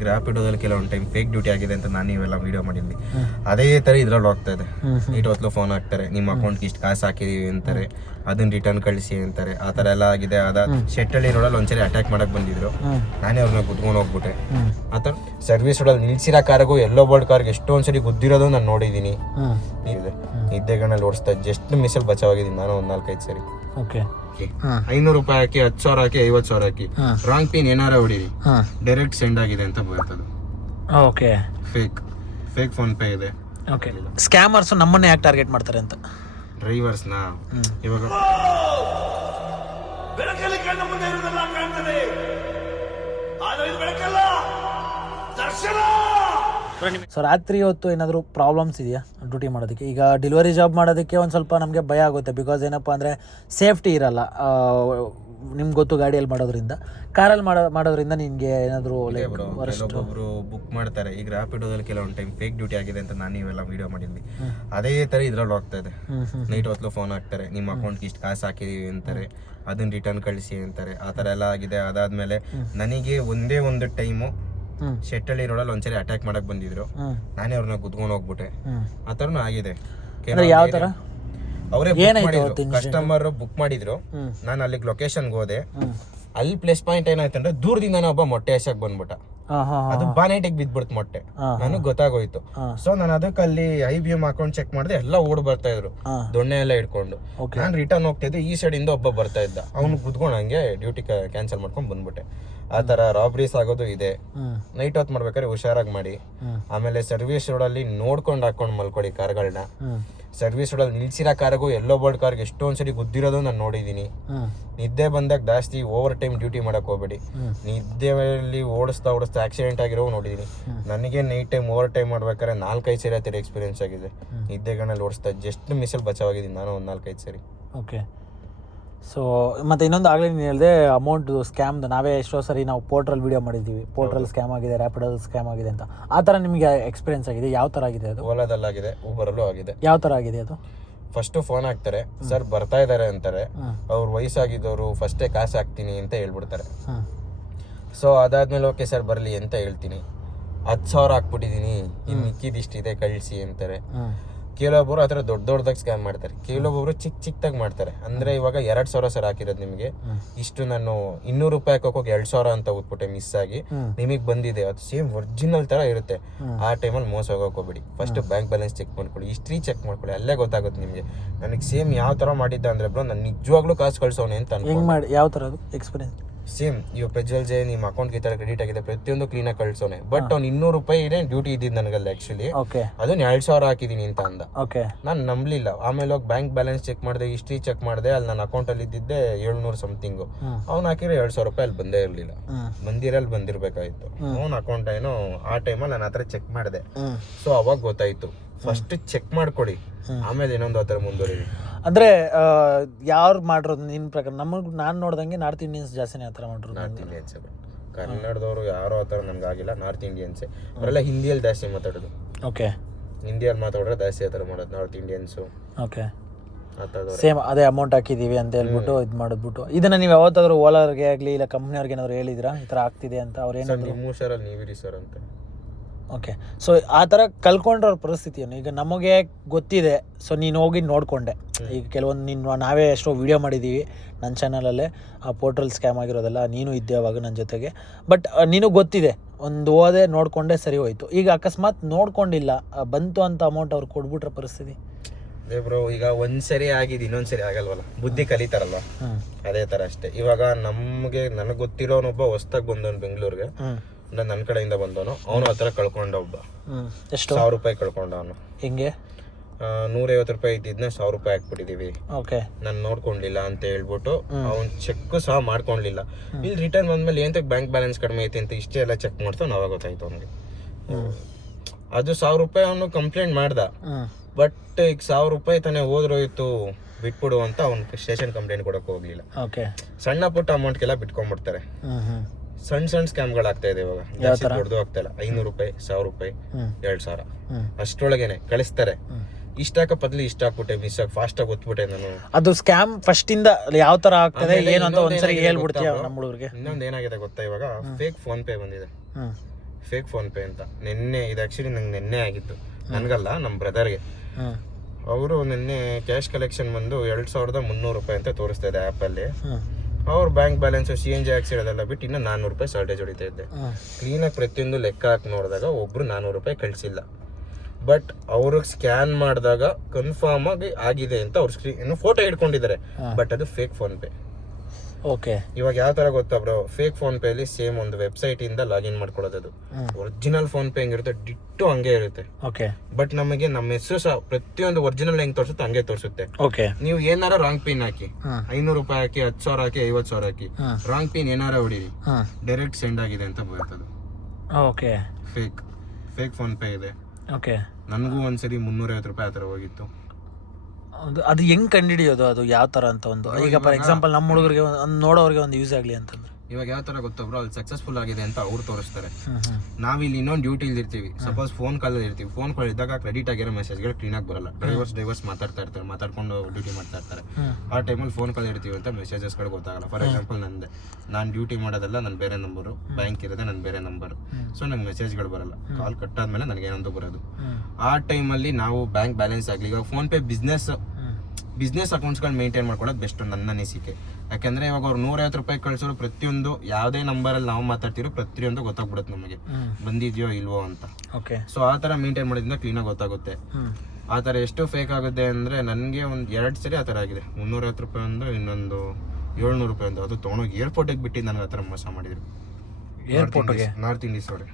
ಈಗ ರ್ಯಾಪಿಡೋದಲ್ಲಿ ಕೆಲವೊಂದು time fake duty ಆಗಿದೆ ಅಂತ ನಾನು ಇವೆಲ್ಲ ವಿಡಿಯೋ ಮಾಡಿದ್ವಿ. ಅದೇ ತರ ಇದ್ರಲ್ಲಿ ಹೋಗ್ತಾ ಇದೆ. ಇಟ್ ಹೊತ್ತು ಫೋನ್ ಹಾಕ್ತಾರೆ, ನಿಮ್ಮ ಅಕೌಂಟ್ಗೆ ಇಷ್ಟು ಕಾಸು ಹಾಕಿದೀವಿ ಅಂತಾರೆ, ಅದನ್ನ ರಿಟರ್ನ್ ಕಳಿಸಿ ಅಂತಾರೆ. ಆ ಥರ ಎಲ್ಲ ಆಗಿದೆ. ಶೆಟ್ಟಳ್ಳಿ ರೋಡಲ್ಲಿ ಒಂದ್ಸರಿ ಅಟ್ಯಾಕ್ ಮಾಡಕ್ ಬಂದಿದ್ರು, ನಾನೇ ಅವ್ರನ್ನ ಕುತ್ಕೊಂಡು ಹೋಗ್ಬಿಟ್ಟೆ. ಆ ಥರ ಸರ್ವಿಸ್ ರೋಡಲ್ಲಿ ನಿಲ್ಸಿರೋ ಕಾರ್ಗೂ ಎಲ್ಲೋ ಬೋರ್ಡ್ ಕಾರ್ಗೆ ಎಷ್ಟೊಂದ್ಸರಿ ಗುದ್ದಿರೋದು ನಾನು ನೋಡಿದ್ದೀನಿ. ನಿದ್ದೆಗಣ್ಣಲ್ಲಿ ಓಡಿಸ್ತಾ ಜಸ್ಟ್ ಮಿಸಲ್ ಬಚಾವಾಗಿದ್ದೀನಿ ನಾನು ಒಂದ್ 4-5 ಸರಿ. 500 ರೂಪಾಯಿ ಹಾಕಿ 10,000 ಹಾಕಿ 50,000 ಹಾಕಿ ರಾಂಗ್ ಪಿನ್ ಏನಾರ ಹೊಡೀರಿ, ಡೈರೆಕ್ಟ್ ಸೆಂಡ್ ಆಗಿದೆ ಅಂತ ಬರ್ತದೆ. ಫೇಕ್ ಫೋನ್ ಪೇ ಇದೆ. ಸ್ಕ್ಯಾಮರ್ಸ್ ನಮ್ಮನ್ನೇ ಯಾಕೆ ಟಾರ್ಗೆಟ್ ಮಾಡ್ತಾರೆ ಅಂತ ಡ್ರೈವರ್ಸ್ನ ಇವಾಗ ಸೊ ರಾತ್ರಿ ಹೊತ್ತು ಏನಾದರೂ ಪ್ರಾಬ್ಲಮ್ಸ್ ಇದೆಯಾ ಡ್ಯೂಟಿ ಮಾಡೋದಕ್ಕೆ? ಈಗ ಡೆಲಿವರಿ ಜಾಬ್ ಮಾಡೋದಕ್ಕೆ ಒಂದು ಸ್ವಲ್ಪ ನಮಗೆ ಭಯ ಆಗುತ್ತೆ. ಬಿಕಾಸ್ ಏನಪ್ಪ ಅಂದರೆ ಸೇಫ್ಟಿ ಇರಲ್ಲ. ನಿಮ್ಗೆ ಗೊತ್ತು, ಗಾಡಿಯಲ್ಲಿ ಮಾಡೋದ್ರಿಂದ, ಕಾರಲ್ಲಿ ಮಾಡೋದ್ರಿಂದ ನಿಮಗೆ ಏನಾದರೂ ಒಬ್ಬರು ಬುಕ್ ಮಾಡ್ತಾರೆ. ಈಗ ರ್ಯಾಪಿಡೋದಲ್ಲಿ ಕೆಲವೊಂದು ಟೈಮ್ ಫೇಕ್ ಡ್ಯೂಟಿ ಆಗಿದೆ ಅಂತ ನಾನು ಇವೆಲ್ಲ ವಿಡಿಯೋ ಮಾಡಿದ್ವಿ. ಅದೇ ತರ ಇದ್ರಲ್ಲಿ ಹೋಗ್ತಾ ಇದೆ. ನೈಟ್ ಹೊತ್ತು ಫೋನ್ ಹಾಕ್ತಾರೆ, ನಿಮ್ಮ ಅಕೌಂಟ್ಗೆ ಇಷ್ಟು ಕಾಸು ಹಾಕಿದೀವಿ ಅಂತಾರೆ, ಅದನ್ನ ರಿಟರ್ನ್ ಕಳಿಸಿ ಅಂತಾರೆ. ಆ ಥರ ಎಲ್ಲ ಆಗಿದೆ. ಅದಾದ್ಮೇಲೆ ನನಗೆ ಒಂದೇ ಒಂದು ಟೈಮು ಶೆಟ್ಟಳ್ಳಿ ರೋಡಲ್ಲಿ ಒಂದ್ಸರಿ ಅಟ್ಯಾಕ್ ಮಾಡಕ್ ಬಂದಿದ್ರು, ನಾನೇ ಅವ್ರನ್ನ ಕುತ್ಕೊಂಡು ಹೋಗ್ಬಿಟ್ಟೆ. ಆ ಥರನೂ ಆಗಿದೆ. ಯಾವ ಥರ? ಅವರೇ ಕಸ್ಟಮರ್ ಬುಕ್ ಮಾಡಿದ್ರು, ನಾನು ಅಲ್ಲಿಗೆ ಲೊಕೇಶನ್ಗೆ ಹೋದೆ. ಅಲ್ಲಿ ಪ್ಲಸ್ ಪಾಯಿಂಟ್ ಏನಾಯ್ತಂದ್ರೆ ದೂರದಿಂದಾನೆ ಒಬ್ಬ ಮೊಟ್ಟೆ ಎಸಕ್ ಬಂದ್ಬಿಟ್ಟ. ಅದು ಬಾನೆಟಿಗೆ ಬಿದ್ಬಿಡ್ತು ಮೊಟ್ಟೆ. ನನಗೆ ಗೊತ್ತಾಗೋಯ್ತು. ಸೊ ನಾನು ಅದಕ್ಕೆ ಅಲ್ಲಿ IBM ಅಕೌಂಟ್ ಚೆಕ್ ಮಾಡಿದೆ, ಎಲ್ಲ ಓಡ್ ಬರ್ತಾ ಇದ್ರು ದೊಣ್ಣೆ ಎಲ್ಲ ಇಟ್ಕೊಂಡು. ನಾನು ರಿಟರ್ನ್ ಹೋಗ್ತಾ ಇದ್ದೆ, ಈ ಸೈಡ್ ಇಂದ ಒಬ್ಬ ಬರ್ತಾ ಇದ್ದ, ಅವ್ನು ಕುತ್ಕೊಂಡು ಹಂಗೆ ಡ್ಯೂಟಿ ಕ್ಯಾನ್ಸಲ್ ಮಾಡ್ಕೊಂಡ್ ಬಂದ್ಬಿಟ್ಟೆ. ಆ ತರ ರಾಬ್ರೀಸ್ ಆಗೋದು ಇದೆ. ನೈಟ್ ಹೊತ್ತು ಮಾಡ್ಬೇಕಾದ್ರೆ ಹುಷಾರಾಗಿ ಮಾಡಿ. ಆಮೇಲೆ ಸರ್ವಿಸ್ ರೋಡಲ್ಲಿ ನೋಡ್ಕೊಂಡು ಹಾಕೊಂಡು ಮಲ್ಕೊಡಿ ಕಾರ್ಗಳನ್ನ. ಸರ್ವಿಸ್ ರೋಡಲ್ಲಿ ನಿಲ್ಸಿರೋ ಕಾರ್ಗೂ ಎಲ್ಲೋ ಬೋರ್ಡ್ ಕಾರ್ಗೆ ಎಷ್ಟೊಂದ್ಸರಿ ಗುದ್ದಿರೋದು ನಾನು ನೋಡಿದೀನಿ. ನಿದ್ದೆ ಬಂದಾಗ ಜಾಸ್ತಿ ಓವರ್ ಟೈಮ್ ಡ್ಯೂಟಿ ಮಾಡಕ್ ಹೋಗ್ಬೇಡಿ. ನಿದ್ದೆಯಲ್ಲಿ ಓಡಿಸ್ತಾ ಆಕ್ಸಿಡೆಂಟ್ ಆಗಿರೋ ನೋಡಿದೀನಿ. ನನಗೆ ನೈಟ್ ಟೈಮ್ ಓವರ್ ಟೈಮ್ ಮಾಡ್ಬೇಕಾದ್ರೆ 4-5 ಸರಿ ಆ ಎಕ್ಸ್ಪೀರಿಯನ್ಸ್ ಆಗಿದೆ. ನಿದ್ದೆಗಣ್ಣಲ್ಲಿ ಓಡಿಸ್ತಾ ಜಸ್ಟ್ ಮಿಸಲ್ ಬಚಾವಾಗಿದ್ದೀನಿ ನಾನು ಒಂದು 4-5 ಸರಿ. ಓಕೆ. ಸೊ ಮತ್ತು ಇನ್ನೊಂದು ಆಗಲೇ ನೀನು ಹೇಳಿದೆ ಅಮೌಂಟ್ ಸ್ಕ್ಯಾಮ್ದು. ನಾವೇ ಎಷ್ಟೋ ಸರಿ ನಾವು ಪೋರ್ಟ್ರಲ್ಲಿ ವೀಡಿಯೋ ಮಾಡಿದ್ದೀವಿ, ಪೋರ್ಟ್ರಲ್ಲಿ ಸ್ಕ್ಯಾಮ್ ಆಗಿದೆ, ರ್ಯಾಪಿಡಲ್ಲಿ ಸ್ಕ್ಯಾಮ್ ಆಗಿದೆ ಅಂತ. ಆ ಥರ ನಿಮಗೆ ಎಕ್ಸ್ಪೀರಿಯನ್ಸ್ ಆಗಿದೆ? ಯಾವ ಥರ ಆಗಿದೆ ಅದು? ಓಲಾದಲ್ಲಾಗಿದೆ, ಊಬರಲ್ಲೂ ಆಗಿದೆ. ಯಾವ ಥರ ಆಗಿದೆ ಅದು? ಫಸ್ಟ್ ಫೋನ್ ಹಾಕ್ತಾರೆ, ಸರ್ ಬರ್ತಾ ಇದ್ದಾರೆ ಅಂತಾರೆ. ಅವ್ರು ವಯಸ್ಸಾಗಿದ್ದವರು ಫಸ್ಟೇ ಕಾಸು ಹಾಕ್ತೀನಿ ಅಂತ ಹೇಳ್ಬಿಡ್ತಾರೆ. ಸೊ ಅದಾದ್ಮೇಲೆ ಓಕೆ ಸರ್ ಬರಲಿ ಅಂತ ಹೇಳ್ತೀನಿ. 10,000 ಹಾಕ್ಬಿಟ್ಟಿದ್ದೀನಿ, ಇನ್ನು ಮಿಕ್ಕಿದಿಷ್ಟಿದೆ ಕಳಿಸಿ ಅಂತಾರೆ. ಕೆಲವೊಬ್ಬರು ಆ ಥರ ದೊಡ್ಡದಾಗಿ ಸ್ಕ್ಯಾಮ್ ಮಾಡ್ತಾರೆ, ಕೆಲವೊಬ್ಬರು ಚಿಕ್ಕದಾಗಿ ಮಾಡ್ತಾರೆ. ಅಂದ್ರೆ ಇವಾಗ 2,000 ಸರ್ ಹಾಕಿರೋದು ನಿಮಗೆ, ಇಷ್ಟು ನಾನು 200 ರೂಪಾಯಿ ಹಾಕೋಕೆ 2,000 ಅಂತ ಉತ್ಬಿಟ್ಟೆ ಮಿಸ್ ಆಗಿ, ನಿಮಗೆ ಬಂದಿದೆ. ಅದು ಸೇಮ್ ಒರಿಜಿನಲ್ ತರ ಇರುತ್ತೆ. ಆ ಟೈಮಲ್ಲಿ ಮೋಸ ಹೋಗಕ್ಕೆ ಹೋಗ್ಬೇಡಿ. ಫಸ್ಟ್ ಬ್ಯಾಂಕ್ ಬ್ಯಾಲೆನ್ಸ್ ಚೆಕ್ ಮಾಡ್ಕೊಳ್ಳಿ, ಹಿಸ್ಟ್ರಿ ಚೆಕ್ ಮಾಡ್ಕೊಳ್ಳಿ, ಅಲ್ಲೇ ಗೊತ್ತಾಗುತ್ತೆ ನಿಮಗೆ. ನನಗೆ ಸೇಮ್ ಯಾವ ತರ ಮಾಡಿದ್ದ ಅಂದ್ರೆ ಬ್ರೋ, ನಾನು ನಿಜವಾಗ್ಲೂ ಕಾಸು ಕಳ್ಸೋನೆ ಅಂತ ಅನ್ಕೊಂಡು. ಯಾವ ತರ ಎಕ್ಸ್ಪೀರಿಯನ್ಸ್? ಸೇಮ್ ಇವಾಗ ಪ್ರಜ್ವಲ್ ನಿಮ್ಮ ಅಕೌಂಟ್ಗೆ ಈ ತರ ಕ್ರೆಡಿಟ್ ಆಗಿದೆ, ಪ್ರತಿಯೊಂದು ಕ್ಲೀನಾಗಿ ಕಳ್ಸೋನೆ. ಬಟ್ ಅವ್ನು 200 ರೂಪಾಯಿ ಇದೆ ಡ್ಯೂಟಿ ಇದ್ದಿದ್ದು ನನಗಲ್ಲ ಆಕ್ಚುಲಿ, ಅದನ್ನ 2,000 ಹಾಕಿದೀನಿ ಅಂತ ಅಂದ. ನಾನು ನಂಬಲಿಲ್ಲ. ಆಮೇಲೆ ಹೋಗಿ ಬ್ಯಾಂಕ್ ಬ್ಯಾಲೆನ್ಸ್ ಚೆಕ್ ಮಾಡಿದೆ, ಹಿಸ್ಟ್ರಿ ಚೆಕ್ ಮಾಡಿದೆ. ಅಲ್ಲಿ ನನ್ನ ಅಕೌಂಟ್ ಅಲ್ಲಿ ಇದ್ದಿದ್ದೆ 700 ಸಮಥಿಂಗ್. ಅವ್ನು ಹಾಕಿರೋ 2,000 ರೂಪಾಯಿ ಅಲ್ಲಿ ಬಂದೇ ಇರ್ಲಿಲ್ಲ. ಬಂದಿರ್ಬೇಕಾಯ್ತು. ಅವ್ನ ಅಕೌಂಟ್ ಏನೋ ಆ ಟೈಮಲ್ಲಿ ನಾನು ಆತರ ಚೆಕ್ ಮಾಡಿದೆ. ಸೊ ಅವಾಗ ಗೊತ್ತಾಯ್ತು. ಫಸ್ಟ್ ಚೆಕ್ ಮಾಡ್ಕೊಡಿ, ಆಮೇಲೆ ಇನ್ನೊಂದು ಆ ಥರ ಮುಂದುವರಿರಿ. ಅಂದರೆ ಯಾರು ಮಾಡಿರೋದು ನಿನ್ನ ಪ್ರಕಾರ? ನಾನು ನೋಡ್ದಂಗೆ ನಾರ್ತ್ ಇಂಡಿಯನ್ಸ್ ಜಾಸ್ತಿನೇ ಆ ಥರ ಮಾಡಿರೋದು. ನಾರ್ತ್ ಇಂಡಿಯನ್ಸೇ, ಕನ್ನಡದವರು ಯಾರೋ ಆ ಥರ ನಮ್ಗೆ ಆಗಿಲ್ಲ. ನಾರ್ತ್ ಇಂಡಿಯನ್ಸೇ ಅವರೆಲ್ಲ ಹಿಂದಿಯಲ್ಲಿ ಜಾಸ್ತಿ ಮಾತಾಡೋದು. ಓಕೆ. ಹಿಂದಿಯಲ್ಲಿ ಮಾತಾಡಿದ್ರೆ ಜಾಸ್ತಿ ಆ ಥರ ಮಾಡೋದು ನಾರ್ತ್ ಇಂಡಿಯನ್ಸು. ಓಕೆ. ಸೇಮ್ ಅದೇ ಅಮೌಂಟ್ ಹಾಕಿದ್ದೀವಿ ಅಂತ ಹೇಳ್ಬಿಟ್ಟು ಇದು ಮಾಡಿದ್ಬಿಟ್ಟು. ಇದನ್ನ ನೀವು ಯಾವತ್ತಾದ್ರೂ ಓಲಾರ್ಗೆ ಆಗಲಿ ಇಲ್ಲ ಕಂಪ್ನಿಯವ್ರಿಗೆ ಏನಾದ್ರು ಹೇಳಿದಿರಾ ಈ ಥರ ಆಗ್ತಿದೆ ಅಂತ? ಅವ್ರು ಏನು ನಿಮ್ಮ ಹುಷಾರಲ್ಲಿ ನೀವಿರಿ ಸರ್ ಅಂತ. ಓಕೆ. ಸೊ ಆ ಥರ ಕಳ್ಕೊಂಡ್ರವ್ರ ಪರಿಸ್ಥಿತಿಯನ್ನು ಈಗ ನಮಗೆ ಗೊತ್ತಿದೆ. ಸೊ ನೀನು ಹೋಗಿ ನೋಡಿಕೊಂಡೆ. ಈಗ ಕೆಲವೊಂದು ನಾವೇ ಎಷ್ಟೋ ವೀಡಿಯೋ ಮಾಡಿದ್ದೀವಿ ನನ್ನ ಚಾನಲಲ್ಲೇ, ಆ ಪೋರ್ಟಲ್ ಸ್ಕ್ಯಾಮ್ ಆಗಿರೋದೆಲ್ಲ ನೀನು ಇದ್ದೆ ಅವಾಗ ನನ್ನ ಜೊತೆಗೆ. ಬಟ್ ನೀನು ಗೊತ್ತಿದೆ, ಒಂದು ಓದೆ ನೋಡಿಕೊಂಡೆ ಸರಿ ಹೋಯ್ತು. ಈಗ ಅಕಸ್ಮಾತ್ ನೋಡ್ಕೊಂಡಿಲ್ಲ, ಬಂತು ಅಂತ ಅಮೌಂಟ್ ಅವ್ರು ಕೊಡ್ಬಿಟ್ರೆ ಪರಿಸ್ಥಿತಿ? ಬ್ರೋ ಈಗ ಒಂದ್ಸರಿ ಆಗಿದ್ದು ಇನ್ನೊಂದ್ಸರಿ ಆಗಲ್ವಲ್ಲ, ಬುದ್ಧಿ ಕಲಿತಾರಲ್ವ, ಅದೇ ಥರ ಅಷ್ಟೇ. ಇವಾಗ ನನಗೆ ಗೊತ್ತಿರೋನೊಬ್ಬ ಹೊಸ್ದಾಗಿ ಬಂದವನು ಬೆಂಗಳೂರಿಗೆ, ನನ್ನ ಕಡೆಯಿಂದ ಬಂದವನು. ಅವನು ಆ ಥರ ಕಳ್ಕೊಂಡ. ಒಬ್ಬ ಎಷ್ಟು 1,000 ರೂಪಾಯಿ ಕಳ್ಕೊಂಡ ಅವನು. ಹಿಂಗೆ 150 ರೂಪಾಯಿ ಇದ್ದಿದ್ನ 1,000 ರೂಪಾಯಿ ಹಾಕ್ಬಿಟ್ಟಿದೀವಿ. ಓಕೆ. ನಾನು ನೋಡ್ಕೊಂಡಿಲ್ಲ ಅಂತ ಹೇಳ್ಬಿಟ್ಟು ಅವ್ನು ಚೆಕ್ ಸಹ ಮಾಡ್ಕೊಂಡಿಲ್ಲ. ಇಲ್ಲಿ ರಿಟರ್ನ್ ಬಂದ್ಮೇಲೆ ಏನ್ ಬ್ಯಾಂಕ್ ಬ್ಯಾಲೆನ್ಸ್ ಕಡಿಮೆ ಐತಿ ಅಂತ ಇಷ್ಟೇ ಎಲ್ಲ ಚೆಕ್ ಮಾಡ್ತಾವ. ಅವಾಗ ಗೊತ್ತಾಯ್ತು ಅವನಿಗೆ. ಅದು 1,000 ರೂಪಾಯಿ ಅವನು ಕಂಪ್ಲೇಂಟ್ ಮಾಡ್ದ. ಬಟ್ ಈಗ 1,000 ರೂಪಾಯಿ ತಾನೇ ಹೋದ್ರೋಯ್ತು, ಬಿಟ್ಬಿಡು ಅಂತ ಅವ್ನು ಸ್ಟೇಷನ್ ಕಂಪ್ಲೇಂಟ್ ಕೊಡಕ್ ಹೋಗ್ಲಿಲ್ಲ. ಸಣ್ಣ ಪುಟ್ಟ ಅಮೌಂಟ್ಗೆಲ್ಲ ಬಿಟ್ಕೊಂಡ್ಬಿಡ್ತಾರೆ. ಸಣ್ಣ ಸ್ಕ್ಯಾಮ್ಗಳಾಗ್ತಾ ಇದೆ ಇವಾಗ, ಜಾಸ್ತಿ ದೊಡ್ಡದು ಆಗ್ತಾ ಇಲ್ಲ. 500 ರೂಪಾಯಿ, 1,000 ರೂಪಾಯಿ, 2,000 ಅಷ್ಟೊಳಗೇನೆ ಕಳಿಸ್ತಾರೆ. ಇಷ್ಟ ಹಾಕ ಬದಲು ಇಷ್ಟ ಹಾಕ್ಬಿಟ್ಟೆ, ಮಿಸ್ ಆಗಿ ಫಾಸ್ಟ್ ಆಗಿ ಒತ್ಬಿಟ್ಟೆ ನಾನು. ಅದು ಸ್ಕ್ಯಾಮ್ ಫಸ್ಟ್ ಇಂದ ಯಾವ ತರ ಆಗ್ತದೆ ಏನು ಅಂತ ಒಂದ್ಸರಿ ಹೇಳ್ಬಿಡ್ತೀಯ ನಮ್ಮ ಹುಡುಗರಿಗೆ. ಇನ್ನೊಂದು ಏನಾಗಿದೆ ಗೊತ್ತಾ, ಇವಾಗ ಫೇಕ್ ಫೋನ್ ಪೇ ಬಂದಿದೆ. ಫೇಕ್ ಫೋನ್ ಪೇ ಅಂತ. ನಿನ್ನೆ ಇದು ಆ್ಯಕ್ಚುಲಿ ನಂಗೆ ನಿನ್ನೆ ಆಗಿತ್ತು, ನನಗಲ್ಲ ನಮ್ಮ ಬ್ರದರ್ಗೆ. ಅವರು ನಿನ್ನೆ ಕ್ಯಾಶ್ ಕಲೆಕ್ಷನ್ ಬಂದು 2,300 ರೂಪಾಯಿ ಅಂತ ತೋರಿಸ್ತಾ ಇದೆ ಆ್ಯಪಲ್ಲಿ. ಅವ್ರ ಬ್ಯಾಂಕ್ ಬ್ಯಾಲೆನ್ಸ್ CNG ಹಾಕ್ಸಿರೋದೆಲ್ಲ ಬಿಟ್ಟು ಇನ್ನು 400 ರೂಪಾಯಿ ಶಾರ್ಟೇಜ್ ಹೊಡಿತಾ ಇದ್ದೆ. ಕ್ಲೀನಾಗಿ ಪ್ರತಿಯೊಂದು ಲೆಕ್ಕ ಹಾಕಿ ನೋಡಿದಾಗ ಒಬ್ರು 400 ರೂಪಾಯಿ ಕಳಿಸಿಲ್ಲ. ಬಟ್ ಅವ್ರಿಗೆ ಸ್ಕ್ಯಾನ್ ಮಾಡಿದಾಗ ಕನ್ಫರ್ಮ್ ಆಗಿದೆ ಅಂತ ಅವ್ರ ಸ್ಕ್ರೀನ್ ಫೋಟೋ ಇಟ್ಕೊಂಡಿದ್ದಾರೆ. ಬಟ್ ಅದು ಫೇಕ್ ಫೋನ್ ಪೇ. ಓಕೆ, ಇವಾಗ ಯಾವ ತರ ಗೊತ್ತಾ ಬ್ರೋ, ಫೇಕ್ ಫೋನ್ ಪೇ ಅಲ್ಲಿ ಸೇಮ್ ಒಂದು ವೆಬ್ಸೈಟ್ ಇಂದ ಲಾಗಿನ್ ಮಾಡ್ಕೊಳ್ಳೋದು. ಅದು ಒರಿಜಿನಲ್ ಫೋನ್ ಪೇ ಹೆಂಗಿರುತ್ತೆ ಡಿಟ್ಟು ಹಂಗೆ ಇರುತ್ತೆ. ಓಕೆ, ಬಟ್ ನಮಗೆ ನಮ್ಮ ಹೆಸರು ಸಹ ಪ್ರತಿಯೊಂದು ಒರಿಜಿನಲ್ ಹೆಂಗ್ ತೋರಿಸುತ್ತೆ ಹಂಗೆ ತೋರಿಸುತ್ತೆ. ಓಕೆ, ನೀವು ಏನಾರ ರಾಂಗ್ ಪಿನ್ ಹಾಕಿ 500 ರೂಪಾಯಿ ಹಾಕಿ 10,000 ಹಾಕಿ 50,000 ಹಾಕಿ ರಾಂಗ್ ಪಿನ್ ಏನಾರ ಹೊಡೀರಿ, ಡೈರೆಕ್ಟ್ ಸೆಂಡ್ ಆಗಿದೆ ಅಂತ ಬರ್ತದೆ. ಓಕೆ, ಫೇಕ್ ಫೋನ್ ಪೇ ಇದೆ. ಓಕೆ, ನನಗೂ ಒಂದ್ಸರಿ 350 ರೂಪಾಯಿ ಆ ಥರ ಹೋಗಿತ್ತು. ಅದು ಹೆಂಗ್ ಕಂಡುಹಿಡಿಯೋದು, ಅದು ಯಾವ ತರ ಅಂತ ಒಂದು ಈಗ ಫಾರ್ ಎಕ್ಸಾಂಪಲ್ ನಮ್ಮ ಹುಡುಗರಿಗೆ ನೋಡೋರಿಗೆ ಒಂದು ಯೂಸ್ ಆಗಲಿ ಅಂತಂದ್ರೆ ಇವಾಗ ಯಾವ ತರ ಗೊತ್ತಬ್ರು, ಅಲ್ಲಿ ಸಕ್ಸಸ್ಫುಲ್ ಆಗಿದೆ ಅಂತ ಅವ್ರು ತೋರಿಸ್ತಾರೆ. ನಾವಿಲ್ಲಿ ಇನ್ನೊಂದು ಡ್ಯೂಟಿಲಿ ಇರ್ತೀವಿ, ಸಪೋಸ್ ಫೋನ್ ಕಾಲಲ್ಲಿ ಇರ್ತೀವಿ. ಫೋನ್ ಕಾಲ್ ಇದ್ದಾಗ ಕ್ರೆಡಿಟ್ ಆಗಿರೋ ಮೆಸೇಜ್ಗಳು ಕ್ಲೀನಾಗಿ ಬರಲ್ಲ. ಡ್ರೈವರ್ಸ್ ಮಾತಾಡ್ತಾ ಇರ್ತಾರೆ, ಮಾತಾಡ್ಕೊಂಡು ಡ್ಯೂಟಿ ಮಾಡ್ತಾ ಇರ್ತಾರೆ. ಆ ಟೈಮಲ್ಲಿ ಫೋನ್ ಕಾಲ್ ಇರ್ತೀವಿ ಅಂತ ಮೆಸೇಜಸ್ಗಳು ಗೊತ್ತಾಗಲ್ಲ. ಫಾರ್ ಎಕ್ಸಾಂಪಲ್ ನಾನು ಡ್ಯೂಟಿ ಮಾಡೋದಲ್ಲ, ನನ್ನ ಬೇರೆ ನಂಬರು, ಬ್ಯಾಂಕ್ ಇರೋದೇ ನನ್ನ ಬೇರೆ ನಂಬರ್. ಸೊ ನಂಗೆ ಮೆಸೇಜ್ಗಳು ಬರಲ್ಲ. ಕಾಲ್ ಕಟ್ಟಾದ್ಮೇಲೆ ನನಗೆ ಏನಂತೂ ಬರೋದು. ಆ ಟೈಮಲ್ಲಿ ನಾವು ಬ್ಯಾಂಕ್ ಬ್ಯಾಲೆನ್ಸ್ ಆಗಲಿ, ಇವಾಗ ಫೋನ್ ಪೇ ಬಿಸ್ನೆಸ್ ಅಕೌಂಟ್ಸ್ಗಳು ಮೇಂಟೈನ್ ಮಾಡ್ಕೊಳ್ಳೋದು ಬೆಸ್ಟ್ ನನ್ನ ಅನಿಸಿಕೆ. ಯಾಕಂದ್ರೆ ಇವಾಗ ಅವ್ರು 150 ರೂಪಾಯಿ ಕಳ್ಸೋರು ಪ್ರತಿಯೊಂದು ಯಾವುದೇ ನಂಬರಲ್ಲಿ ನಾವು ಮಾತಾಡ್ತಿರೋ ಪ್ರತಿಯೊಂದು ಗೊತ್ತಾಗ್ಬಿಡುತ್ತೆ ನಮಗೆ ಬಂದಿದ್ಯೋ ಇಲ್ವೋ ಅಂತ. ಓಕೆ, ಸೊ ಆ ಥರ ಮೇಂಟೈನ್ ಮಾಡೋದ್ರಿಂದ ಕ್ಲೀನಾಗಿ ಗೊತ್ತಾಗುತ್ತೆ. ಆ ಥರ ಎಷ್ಟು ಫೇಕ್ ಆಗುತ್ತೆ ಅಂದರೆ ನನಗೆ ಒಂದು 2 ಸರಿ ಆ ಥರ ಆಗಿದೆ. 350 ರೂಪಾಯಿ ಒಂದು, ಇನ್ನೊಂದು 700 ರೂಪಾಯಿ ಒಂದು. ಅದು ತೊಗೊಂಡೋಗಿ ಏರ್ಪೋರ್ಟಿಗೆ ಬಿಟ್ಟು ನನಗೆ ಆ ಥರ ಮೋಸ ಮಾಡಿದ್ರು. ಏರ್ಪೋರ್ಟ್ಗೆ ನಾರ್ತ್ ಇಂಡೀಸ್ ಅವ್ರಿಗೆ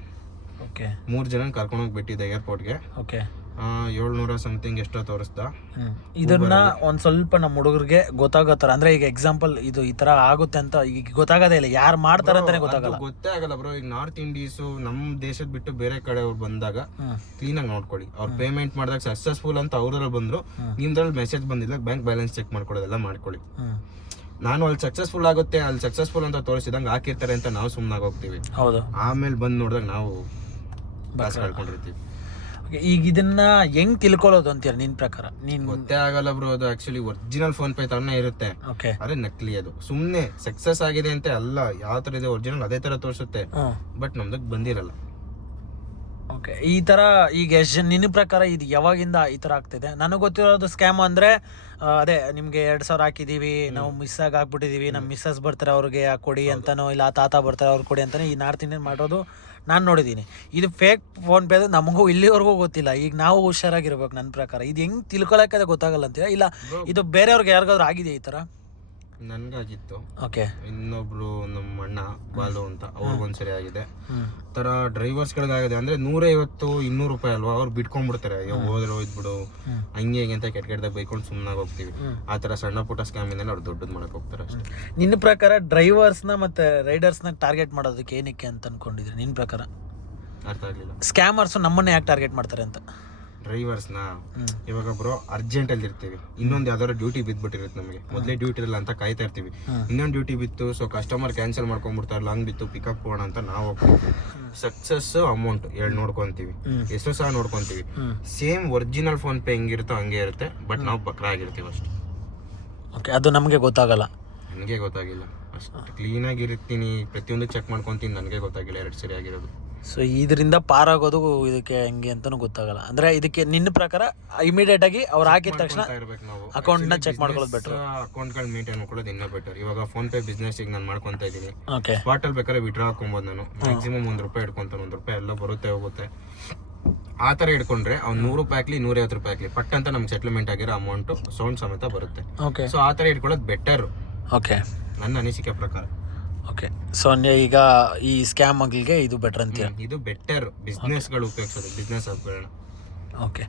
ಓಕೆ 3 ಜನ ಕರ್ಕೊಂಡೋಗಿ ಬಿಟ್ಟಿದ್ದೆ ಏರ್ಪೋರ್ಟ್ಗೆ. ಓಕೆ, 700 ಸಮಥಿಂಗ್ ಎಷ್ಟೋ ತೋರಿಸ್ದ. ಇದನ್ನ ಒಂದ್ ಸ್ವಲ್ಪ ನಮ್ಮ ಹುಡುಗರಿಗೆ ಗೊತ್ತಾಗತ್ತಾರ ಅಂದ್ರೆ ಈಗ ಎಕ್ಸಾಂಪಲ್ ಇದು ಈ ತರ ಆಗುತ್ತೆ ಅಂತ ಈಗ ಗೊತ್ತಾಗದೇ ಇಲ್ಲ, ಯಾರು ಮಾಡ್ತಾರೆ ಅಂತಾನೆ ಗೊತ್ತಾಗಲ್ಲ. ಗೊತ್ತೇ ಆಗಲ್ಲ ಬ್ರೋ. ಈಗ ನಾರ್ತ್ ಇಂಡೀಸ್ ನಮ್ಮ ದೇಶದ ಬಿಟ್ಟು ಬೇರೆ ಕಡೆ ಅವ್ರು ಬಂದಾಗ ಕ್ಲೀನಾಗಿ ನೋಡ್ಕೊಳ್ಳಿ. ಅವ್ರು ಪೇಮೆಂಟ್ ಮಾಡಿದಾಗ ಸಕ್ಸಸ್ಫುಲ್ ಅಂತ ಅವ್ರಲ್ಲಿ ಬಂದ್ರು, ನಿಮ್ದ್ರಲ್ಲಿ ಮೆಸೇಜ್ ಬಂದಿಲ್ಲ, ಬ್ಯಾಂಕ್ ಬ್ಯಾಲೆನ್ಸ್ ಚೆಕ್ ಮಾಡ್ಕೊಳ್ಳೋದೆಲ್ಲ ಮಾಡ್ಕೊಳ್ಳಿ. ನಾನು ಅಲ್ಲಿ ಸಕ್ಸಸ್ಫುಲ್ ಆಗುತ್ತೆ, ಅಲ್ಲಿ ಸಕ್ಸಸ್ಫುಲ್ ಅಂತ ತೋರಿಸಿದಂಗೆ ಹಾಕಿರ್ತಾರೆ ಅಂತ ನಾವು ಸುಮ್ಮನಾಗಿ ಹೋಗ್ತೀವಿ. ಹೌದು, ಆಮೇಲೆ ಬಂದು ನೋಡಿದಾಗ ನಾವು ಕಾಸು ಕಳ್ಕೊಂಡಿರ್ತೀವಿ. ಈಗ ಇದನ್ನ ಹೆಂಗ್ ತಿಳ್ಕೊಳ್ಳೋದು ಅಂತೀರ ನಿನ್ ಪ್ರಕಾರ? ನೀನ್ ಗೊತ್ತೇ ಆಗಲ್ಲ ಬ್ರೋ. ಅದು ಆಕ್ಚುಲಿ ಒರಿಜಿನಲ್ ಫೋನ್ ಪೇ ತರನೇ ಇರುತ್ತೆ, ಅದೇ ನಕಲಿ. ಅದು ಸುಮ್ನೆ ಸಕ್ಸಸ್ ಆಗಿದೆ ಅಂತ ಅಲ್ಲ, ಯಾವ ತರ ಇದೆ ಒರಿಜಿನಲ್ ಅದೇ ತರ ತೋರಿಸುತ್ತೆ. ಬಟ್ ನಮ್ದಕ್ ಬಂದಿರಲ್ಲ. ಓಕೆ, ಈ ತರ ಈಗ ನಿನ್ನ ಪ್ರಕಾರ ಇದು ಯಾವಾಗಿಂದ ಈ ತರ ಆಗ್ತಿದೆ? ನನಗೆ ಗೊತ್ತಿರೋದು ಸ್ಕ್ಯಾಮ್ ಅಂದ್ರೆ ಅದೇ ನಿಮ್ಗೆ 2,000 ಹಾಕಿದೀವಿ, ನಾವು ಮಿಸ್ ಆಗಿ ಹಾಕ್ಬಿಟ್ಟಿದೀವಿ, ನಮ್ಮ ಮಿಸ್ಸಸ್ ಬರ್ತಾರೆ ಅವ್ರಿಗೆ ಕೊಡಿ ಅಂತಾನೋ, ಇಲ್ಲ ತಾತ ಬರ್ತಾರೆ ಅವ್ರು ಕೊಡಿ ಅಂತಾನೆ ಈ ನಾರ್ತ್ ಇಂಡಿಯನ್ ಮಾಡೋದು ನಾನು ನೋಡಿದ್ದೀನಿ. ಇದು ಫೇಕ್ ಫೋನ್ ಪೇ ಅದು ನಮಗೂ ಇಲ್ಲಿವರೆಗೂ ಗೊತ್ತಿಲ್ಲ. ಈಗ ನಾವು ಹುಷಾರಾಗಿರ್ಬೇಕು ನನ್ನ ಪ್ರಕಾರ. ಇದು ಹೆಂಗ್ ತಿಳ್ಕೊಳಕ್ಕೆ ಗೊತ್ತಾಗಲ್ಲ ಅಂತೀರಾ? ಇಲ್ಲ ಇದು ಬೇರೆಯವ್ರಿಗೆ ಯಾರಿಗಾದ್ರು ಆಗಿದೆ ಈ ತರ? ನನ್ಗಾಗಿತ್ತು. ಓಕೆ, ಇನ್ನೊಬ್ರು ನಮ್ಮ ಅಣ್ಣ ಬಾಲು ಅಂತ ಅವ್ರಿಗೊಂದ್ಸರಿ ಆಗಿದೆ. ತರ ಡ್ರೈವರ್ಸ್ ಗಳಿಗಾಗಿದೆ. ಅಂದ್ರೆ 150-200 ರೂಪಾಯಿ ಅಲ್ವಾ, ಅವ್ರು ಬಿಟ್ಕೊಂಡ್ಬಿಡ್ತಾರೆ. ಹೋದ್ರೆ ಹೋಯ್ದ್ಬಿಡು ಹಂಗೆ ಹಿಂಗೆ ಅಂತ ಕೆಟ್ಟದಾಗ ಬೈಕೊಂಡು ಸುಮ್ಮನಾಗಿ ಹೋಗ್ತೀವಿ. ಆ ತರ ಸಣ್ಣ ಪುಟ್ಟ ಸ್ಕ್ಯಾಮ್ ಇಂದ ಅವ್ರು ದೊಡ್ಡದ್ ಮಾಡಕ್ ಹೋಗ್ತಾರೆ ಅಷ್ಟೇ. ನಿನ್ನ ಪ್ರಕಾರ ಡ್ರೈವರ್ಸ್ನ ಮತ್ತೆ ರೈಡರ್ಸ್ನ ಟಾರ್ಗೆಟ್ ಮಾಡೋದಕ್ಕೆ ಏನಕ್ಕೆ ಅಂತ ಅನ್ಕೊಂಡಿದ್ರಿ ನಿನ್ನ ಪ್ರಕಾರ? ಅರ್ಥ ಆಗ್ಲಿಲ್ಲ. ಸ್ಕ್ಯಾಮರ್ಸ್ ನಮ್ಮನ್ನ ಯಾಕೆ ಟಾರ್ಗೆಟ್ ಮಾಡ್ತಾರೆ ಅಂತ? ಡ್ರೈವರ್ಸ್ನ ಇವಾಗ ಬ್ರೋ ಅರ್ಜೆಂಟ್ ಅಲ್ಲಿ ಇರ್ತೀವಿ, ಇನ್ನೊಂದು ಯಾವ್ದಾದ್ರು ಡ್ಯೂಟಿ ಬಿದ್ಬಿಟ್ಟಿರುತ್ತೆ ನಮಗೆ. ಮೊದಲೇ ಡ್ಯೂಟಿ ಇರಲ್ಲ ಅಂತ ಕಾಯ್ತಾ ಇರ್ತೀವಿ, ಇನ್ನೊಂದು ಡ್ಯೂಟಿ ಬಿತ್ತು, ಸೊ ಕಸ್ಟಮರ್ ಕ್ಯಾನ್ಸಲ್ ಮಾಡ್ಕೊಂಡ್ಬಿಡ್ತಾರೆ, ಲಾಂಗ್ ಬಿತ್ತು, ಪಿಕಪ್ ಹೋಗೋಣ ಅಂತ ನಾವು ಹೋಗ್ತೀವಿ. ಸಕ್ಸಸ್ ಅಮೌಂಟ್ 2 ನೋಡ್ಕೊಂತೀವಿ, ಎಷ್ಟು ಸಹ ನೋಡ್ಕೊಂತೀವಿ. ಸೇಮ್ ಒರಿಜಿನಲ್ ಫೋನ್ ಪೇ ಹೆಂಗಿರುತ್ತೋ ಹಂಗೆ ಇರುತ್ತೆ, ಬಟ್ ನಾವು ಬಕ್ರ ಆಗಿರ್ತೀವಿ ಅಷ್ಟೇ. ಓಕೆ, ಅದು ನಮಗೆ ಗೊತ್ತಾಗಲ್ಲ. ನನಗೆ ಗೊತ್ತಾಗಿಲ್ಲ ಅಷ್ಟು ಕ್ಲೀನಾಗಿ ಇರ್ತೀನಿ, ಪ್ರತಿಯೊಂದು ಚೆಕ್ ಮಾಡ್ಕೊಂತೀನಿ, ನನಗೆ ಗೊತ್ತಾಗಿಲ್ಲ 2 ಸರಿ ಆಗಿರೋದು. ಸೊ ಇದರಿಂದ ಪಾರಾಗೋದು ಇದಕ್ಕೆ ಹೆಂಗೆ ಅಂತಲೂ ಗೊತ್ತಾಗಲ್ಲ. ಅಂದರೆ ಇದಕ್ಕೆ ನಿನ್ನ ಪ್ರಕಾರ ಇಮಿಡಿಯೇಟ್ ಆಗಿ ಅವ್ರು ಹಾಕಿದ ತಕ್ಷಣ ಅಕೌಂಟ್ನ ಚೆಕ್ ಮಾಡ್ಕೊಳ್ಳೋದು ಬೆಟರ್. ಅಕೌಂಟ್ಗಳು ಮೇಂಟೈನ್ ಮಾಡ್ಕೊಳ್ಳೋದು ಇನ್ನೂ ಬೆಟರ್. ಇವಾಗ ಫೋನ್ ಪೇ ಬಿಸ್ನೆಸ್ ಈಗ ನಾನು ಮಾಡ್ಕೊತಾ ಇದ್ದೀನಿ. ಓಕೆ, ಸ್ಪಾಟಲ್ಲಿ ಬೇಕಾದ್ರೆ ವಿಡ್ರಾ ಹಾಕೊಬೋದು. ನಾನು ಮ್ಯಾಕ್ಸಿಮಮ್ 1 ರೂಪಾಯಿ ಇಟ್ಕೊಂತಾನೆ, 1 ರೂಪಾಯಿ ಎಲ್ಲ ಬರುತ್ತೆ ಹೋಗುತ್ತೆ. ಆ ಥರ ಇಟ್ಕೊಂಡ್ರೆ ಅವ್ನು 100 ರೂಪಾಯಿ ಹಾಕ್ಲಿ 150 ರೂಪಾಯಿ ಹಾಕ್ಲಿ ಪಟ್ ಅಂತ ನಮ್ಗೆ ಸೆಟ್ಲ್ಮೆಂಟ್ ಆಗಿರೋ ಅಮೌಂಟ್ ಸೌಂಡ್ ಸಮೇತ ಬರುತ್ತೆ. ಓಕೆ, ಸೊ ಆ ಥರ ಇಟ್ಕೊಳ್ಳೋದು ಬೆಟರ್ ಓಕೆ ನನ್ನ ಅನಿಸಿಕೆ ಪ್ರಕಾರ. ಓಕೆ, ಸೊ ಈಗ ಈ ಸ್ಕ್ಯಾಮ್ ಮಗಳಿಗೆ ಇದು ಬೆಟರ್ ಅಂತೀಯ? ಇದು ಬೆಟರ್ ಬಿಸ್ನೆಸ್ಗಳು ಉಪಯೋಗಿಸೋದು, ಬಿಸ್ನೆಸ್ ಆಪ್ಗಳನ್ನ. ಓಕೆ.